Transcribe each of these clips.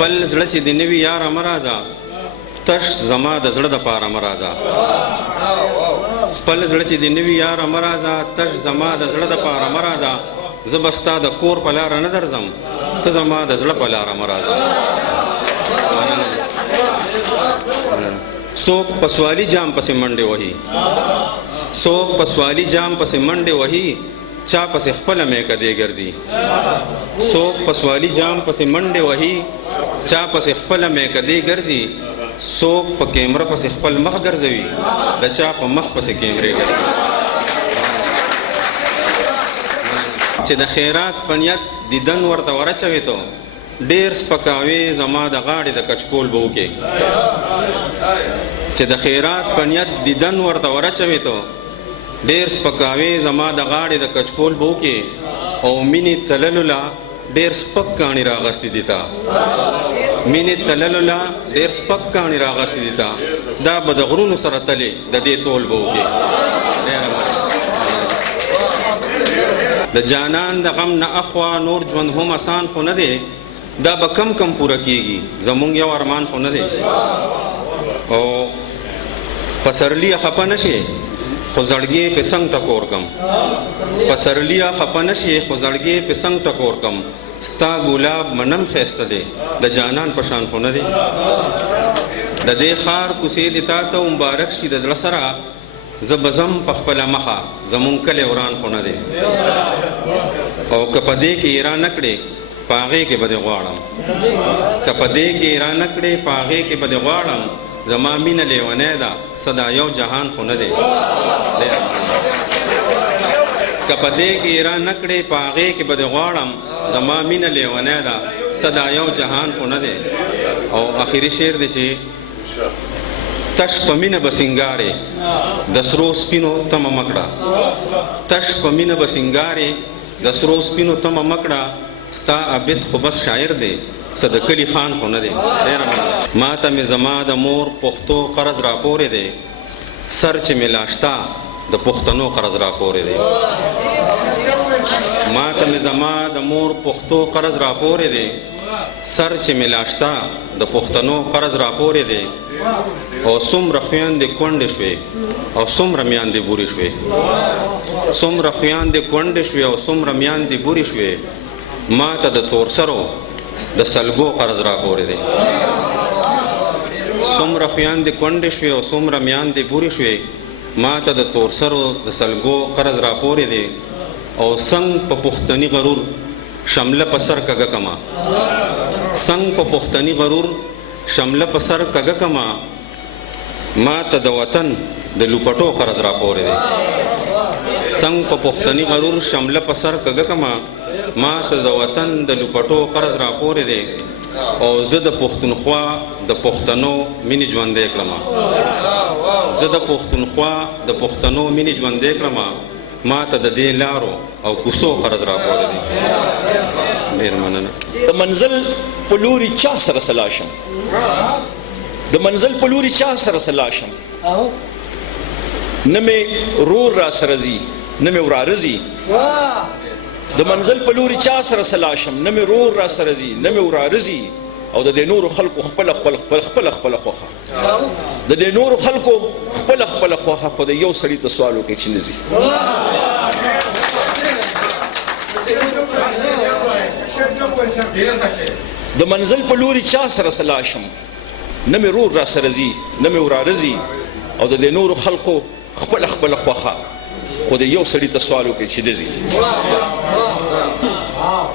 خپل زړه چې د نوي یاره مه راځه تش زما د زړه دپاره مه راځه خپل زړه چې د نوي یاره مه راځه تش زما د زړه دپاره مه راځه زه به ستا د کور په لاره نه درځم ته زما د زړه په لاره مه راځه څوک په سوالي جام پسې منډې وهي څوک په سوالي جام پسې منډې وهي چا پسې خپله میکدې ګرځي څوک په سوالي جام پسې منډې وهي چا پسې خپله میکدې ګرځي څوک په کیمره پسې خپل مخ ګرځوي د چا په مخ پسې کیمرې ګرځي چې د خیرات په نیت دیدن ورته ورچوي تو ډېر سپکاوي زما د غاړې د کچکول به وکې چې د خیرات په نیت دیدن ورته ورچوي تو ډېر سپکاوي زما د غاړې د کچکول به وکې او مینې تللو لا ډېر سپک کاڼي راغستې دي تا مینې تللو لا ډېر سپک کاڼي راغستې دي تا دا به د غرونو سره تلې د دې تول به وکې د جانان د غم نه اخوا نور ژوند هم آسان خو نه دی دا به کم کم پوره کیږي زمونږ یو ارمان خو نه دی او پسرلیه خفه نشي خو زړګي په څنګ ټکور کم پسرلیه خفه نشي خو زړګي په څنګ ټکور کم ستا ګلاب منم ښایسته دی د جانان په شان خو نه دی د دې ښار کوڅې د تا ته مبارک شي د زړه سره زه به ځم په خپله مخه زمونږ کلی وران خو نه دی او که په دې کې یې را نه کړې په هغې کې به دې غواړم که په دې کې یې را نه کړې په هغې کې به دې غواړم زما مینه لیونی ده صدا یو جهان خو نه دی که په دې کې یې را نه کړې په هغې کې به دې غواړم زما مینه لیونی ده صدا یو جهان خو نه دی او آخري شعر دی چې تش په مینه به سینګارې د سرو سپینو تمه مه کړه تش په مینه به سینګارې د سرو سپینو تمه مه کړه ستا عابد خو بس شاعر دی څه د کلي خان خو نه دی ما ته مې زما د مور پښتو قرض راپورې دی سر چې مې لاشتا د پښتنو قرض راپورې دی ما ته مې زما د مور پښتو قرض راپورې دی سر چې مې لاشتا د پښتنو قرض راپورې دی او څومره خویندې کونډې شوې او څومره میاندې بورې شوې څومره خویندې کونډې شوې او څومره میاندې بورې شوې ما ته د تور سرو د سلګو قرض راپورې دی څومره خویندې کونډې شوې او څومره میاندې بورې شوې ما ته د تور سرو د سلګو قرض راپورې دی او څنګ په پښتني غرور شمله په سر کږه کما څنګ په پښتني غرور شمله په سر کږه کما ما ته د وطن د لوپټو قرض راپورې دی څنګ په پښتني غرور شمله په سر کږه کما ما ته د وطن د لوپټو قرض راپورې دی او زه د پښتونخوا د پښتنو مینې ژوندی کړم زه د پښتونخوا د پښتنو مینې ژوندی کړم ما ته د دې لارو او کوڅو قرض راپورې دی ډېر مننه د منزل په لوري چا سره سلا شم د منزل په لوري چا سره سلا شم نه مې رور را سره ځي نه مې وراره ځي د منزل په لوري چا سره سلا شم نه مې رور را سره ځي نه مې وراره ځي او د دې نورو خلکو خپله خوښه د دې نورو خلکو خپله خوښه خو د یو سړي ته سوال وکړي چې نه ځي د منزل په لوري چا سره سلا شم نه مې رور را سره ځي نه مې وراره ځي او د دې نورو خلکو خپله خوښه خو د یو سړي ته سوال وکړي چې نه ځي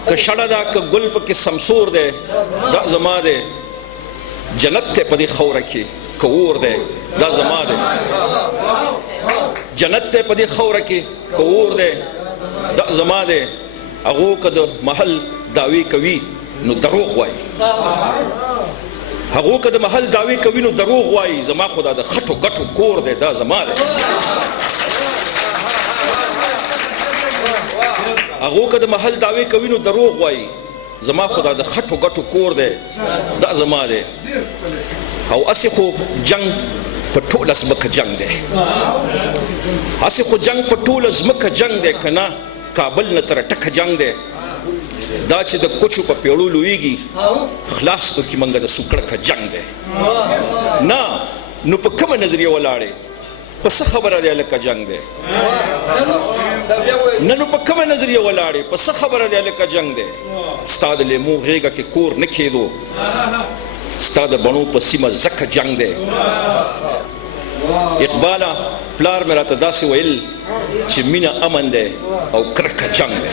که شړه ده که ګل پکې سمسور دی دا زما دی جنت دی په دې خوره کې که اور دی دا زما دی جنت دی په دې خوره کې که اور دی دا زما دی هغو که د محل دعوی کوي نو دروغ وایي هغو که د محل دعوی کوي نو دروغ وایي زما خو دا د خټو ګټو کور دی دا زما دی هغو که د محل دعوی کوي نو دروغ وایي زما خو دا د خټو ګټو کور دی دا زما دی او هسې خو جنګ په ټوله ځمکه جنګ دی هسې خو جنګ په ټوله ځمکه جنګ دی که نه کابل نه تر ټکه جنګ دی دا چې د کوچو په پیړو لویږي خلاص پکې منګه د سوکړکه جنگ دی نه نو په کومه نظریه ولاړې په څه خبره دی لکه جنگ دی نه نو په کومه نظریه ولاړې په څه خبره دی لکه جنگ دی ستا د لیمو غېږه کې کور نه کېدو ستا د بڼو په سیمه ځکه جنگ دی اقباله پلار مې راته داسې ویل چې مینه امن دی او کرکه جنگ دی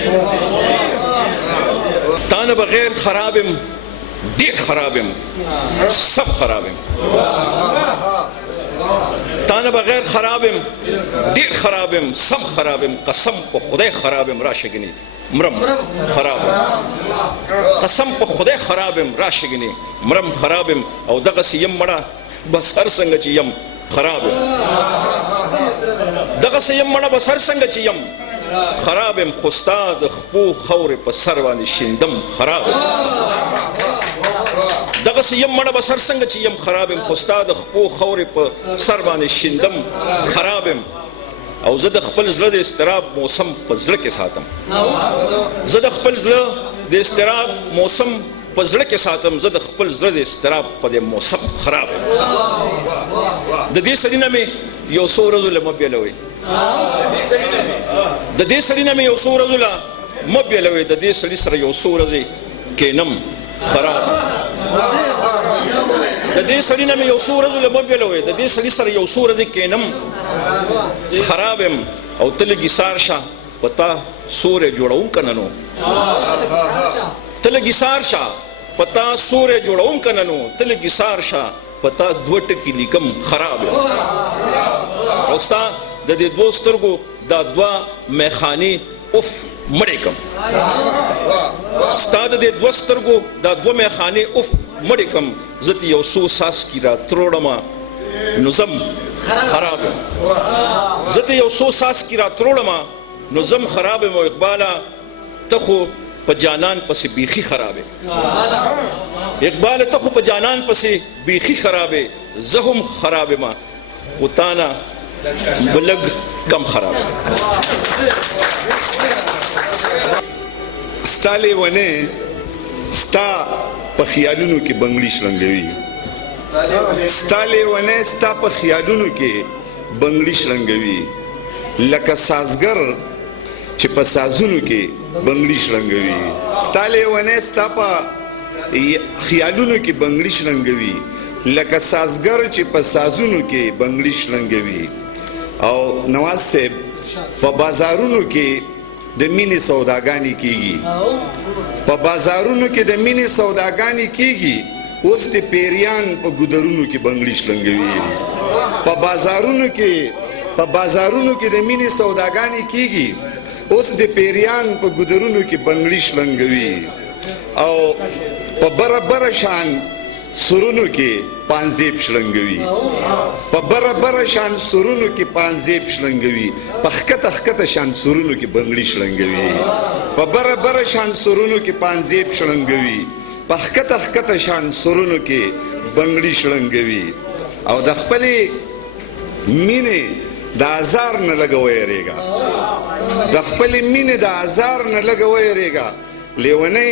تا نه بغیر خراب یم ډېر خراب یم سب خراب یم تا نه بغیر خراب یم ډېر خراب یم سم خراب یم قسم په خدای خراب یم راشه ګنې مرم خراب یم قسم په خدای خراب یم راشه ګنې مرم خراب یم او دغسې یم مړه بس هر څنګه چې یم خراب یم دغسې یم مړه بس هر څنګه چې یم خراب یم خو ستا د خپو خاورې په سر باندې شیندم خراب یم دغسې یم مړه بس هر څنګه چې یم خراب یم خو ستا د خپو خاورې په سر باندې شیندم خراب یم او زه د خپل زړه د اضطراب موسم په زړه کې ساتم زه د خپل زړه د اضطراب موسم په زړه کې ساتم زه د خپل زړه د اضطراب په دې موسم خراب یم د دې سړي نه مې یو څو ورځو له مه بیلوئ د دې سړي نه مې یو څو ورځو له مه بیلوئ د دې سړي سره یو څو ورځې کینم خراب د دې سړي نه مې یو څو ورځو له مه بیلوئ د دې سړي سره یو څو ورځې کینم خراب یم او ته لږ ایثار شه په تا سوری جوړوم که نه نو ته لږ ایثار شه په تا سوری جوړوم که نه نو ته لږ ایثار شه په تا دوه ټکي لیکم خراب یم او ستا د دې دوو سترګو دا دوه میخانې اف مړې کم ستا د دې دوه سترګو دا دوه میخانې اف مړې کم زه ته یو څو څاڅکي را تروړمه نو زم خراب یم زه ته یو څو څاڅکي را تروړمه نو زم خراب یم او اقباله ته خو په جانان پسې بیخي خراب یې اقباله ته خو په جانان پسې بیخي خراب یې زه هم خراب یم خو تا نه به لږ کم خراب یم ستا لیونی ستا په خیالونو کې بنګړي شرنګوي ستا لیونی ستا په خیالونو کې بنګړي شرنګوي لکه سازګر چې په سازونو کې بنګړي شرنګوي ستا لیونی ستا په خیالونو کې بنګړي شرنګوي لکه سازګر چې په سازونو کې بنګړي شرنګوي او نواز صاحب په بازارونو کې د مینې سوداګانې کیږي په بازارونو کې د مینې سوداګانې کیږي اوس د پیریان په ګودرونو کې بنګړي شلنګوي په بازارونو کې د مینې سوداګانې کیږي اوس د پیریان په ګودرونو کې بنګړي شلنګوي او په بره شان سرونو کې پانزیب شلنګوي په بره شان سرونو کې پانزیب شلنګوي په ښکته شان سرونو کې بنګړي شلنګوي په بره شان سرونو کې پانزیب شلنګوي په ښکته شان سرونو کې بنګړي شلنګوي او د خپلې مینې د ازار نه لږه ویریږه د خپلې مینې د ازار نه لږه ویریږه لیونی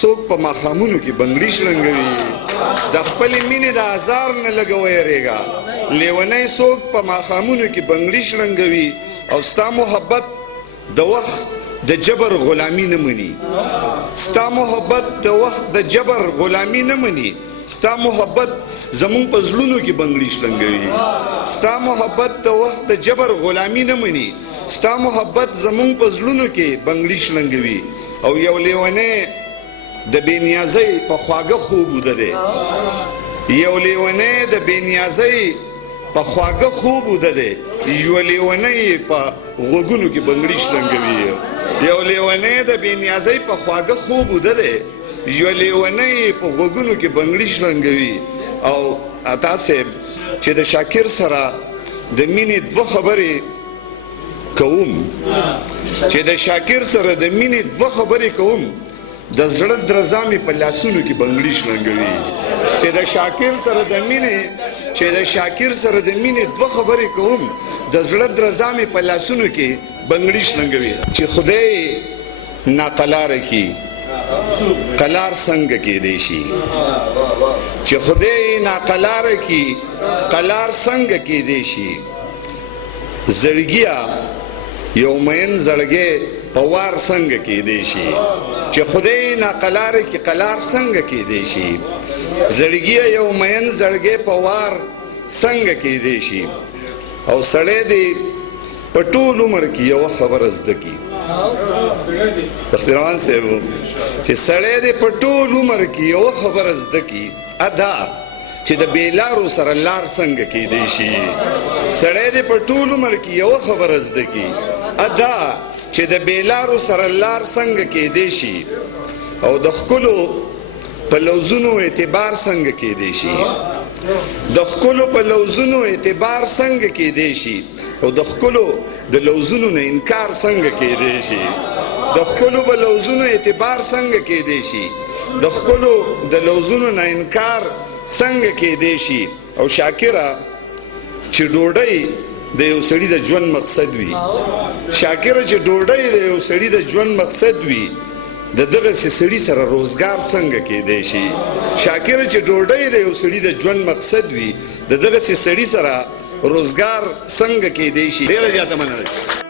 څوک په ماښامونو کې بنګړي شلنګوي د خپلې مینې د ازار نه لږه ویریږه لیونی څوک په ماښامونو کې بنګړي شلنګوي او ستا محبت د وخت د جبر غلامي نه مني ستا محبت د وخت د جبر غلامي نه مني ستا محبت زمون په زړونو کې بنګړي شلنګوي ستا محبت د وخت د جبر غلامي نه مني ستا محبت زمون په زړونو کې بنګړي شلنګوي او یو لیونی د بېنیازۍ په خواږه خوب وده دی یو لیونی د بېنیازۍ په خواږه خوب وده دی یو لیونی په غوږونو کې بنګړي شلنګوي یو لیونی د بېنیازۍ په خواږه خوب وده دی یو لیونی په غوږونو کې بنګړي شلنګوي او عطا صاحب چې د شاکر سره د مینې دوه خبرې کوم چې د شاکر سره د مینې دوه خبرې کوم د زړه درزا مې په لاسونو کې بنګړي شلنګوي چې د شاکر سره د مینې دوه خبرې کوم د زړه درزا مې په لاسونو کې بنګړي شلنګوي چې خدای ناقلاره کی قلار څنګه کېدی شي چې خدای ناقلاره کی قلار څنګه کېدی شي زړګیا یو مین زړګې پوار څنګه کېدی شي چې خدای ناقلاره کی قلار څنګه کېدی شي زړګیا یو مین زړګې پوار څنګه کېدی شي او سړی دی په ټول عمر کې یو خبره زده کی اختران صاحب چې سړی دی په ټول عمر کې یو خبره زده کی ادا چې د بیلارو سره لار څنګه کېدی شي سړی دی په ټول عمر کې یو خبره زده کی ادا چې د بیلارو سره لار څنګه کېدی شي او د ښکلو په لوظونو اعتبار څنګه کېدی شي د ښکلو په لوظونو اعتبار څنګه کېدی شي او د ښکلو د لوظونو نه انکار څنګه کېدی شي د ښکلو په لوظونو اعتبار څنګه کېدی شي د ښکلو د لوظونو نه انکار څنګه کېدی شي او شاکره چې ډوډۍ د یو سړي د ژوند مقصد وي شاکره چې ډوډۍ د یو سړي د ژوند مقصد وي د دغسې سړي سره روزګار څنګه کېدی شي شاکره چې ډوډۍ د یو سړي د ژوند مقصد وي د دغسې سړي سره روزګار څنګه کېدی شي ډېره زیاته مننه